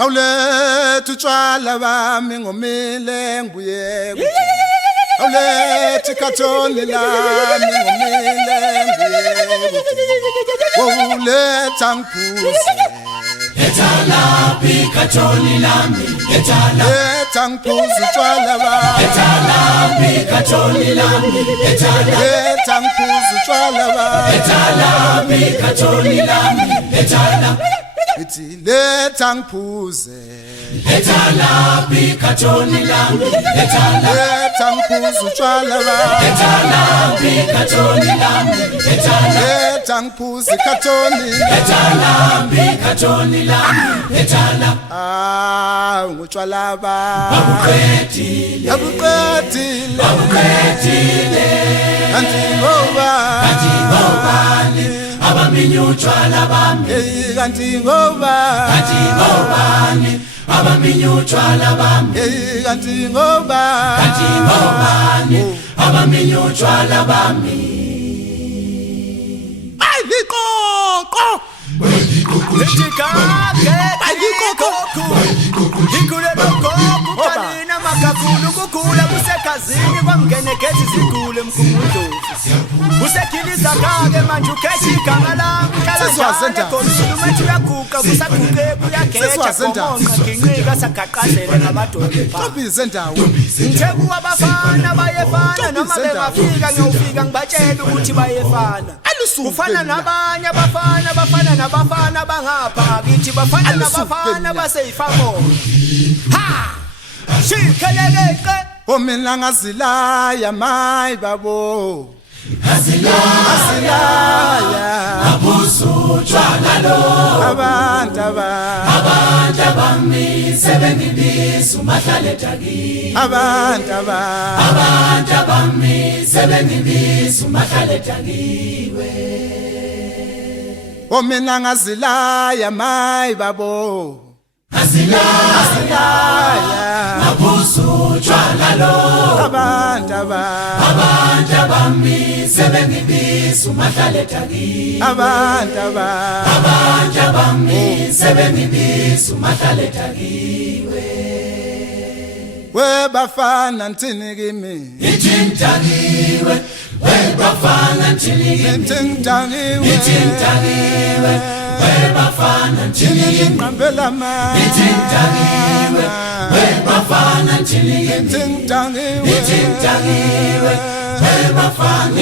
Awulethu utshwala bami ngomile ngibuye awulethu ikhathoni lami ngomile ngibuye awuletha ngiphuze letha laphi ikhathoni lami letha ngiphuze utshwala bami letha laphi ikhathoni lami letha ngiphuze utshwala bami letha laphi ikhathoni lami ithi letha ngiphuze letha laphi ikhathoni lami letha ngiphuze utshwala bami letha laphi ikhathoni lami letha ngiphuze ikhathoni letha laphi ikhathoni lami ngutshwala bami abuqedile kanti ngobani abaminya utshwala bami kanti ngobani abaminya utshwala bami kanti ngobani abaminya utshwala bami ayiqoqo Ikule lokoko kanina makakulu kukula kusekazini kwamngene gezi zigule mkhumudlovu usekhiliza kake manje ukhethi igama lami Seswazenda. Umethi uyaguqa kusaguqe kuyageja komonqa ginqika sagaqazele ngamadolo Bize ndawo Ntheku abafana bayefana noma bengafika ngiyofika ngibatshela ukuthi bayefana Ufana nabanye abafana bangapha kithi bafana nabafana baseyifamo ha shikheleke mina ngazilaya mayi babo azilaya abuso utshwala lo abantu abami sebengibisa umahlale edakini abantu abami sebengibisa umahlale edakiwe mina ngazilaya mayi babo azilaya abuso utshwala lo abantu abami sebengibisa umahlale edakini abantu abami sebengibisa umahlale edakiwe webafana nthini kimi ithintakiwe webafana nthini webafana ngiqambela ma ithintakiwe webafana nthini webafana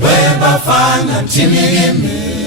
webafana nthini kimi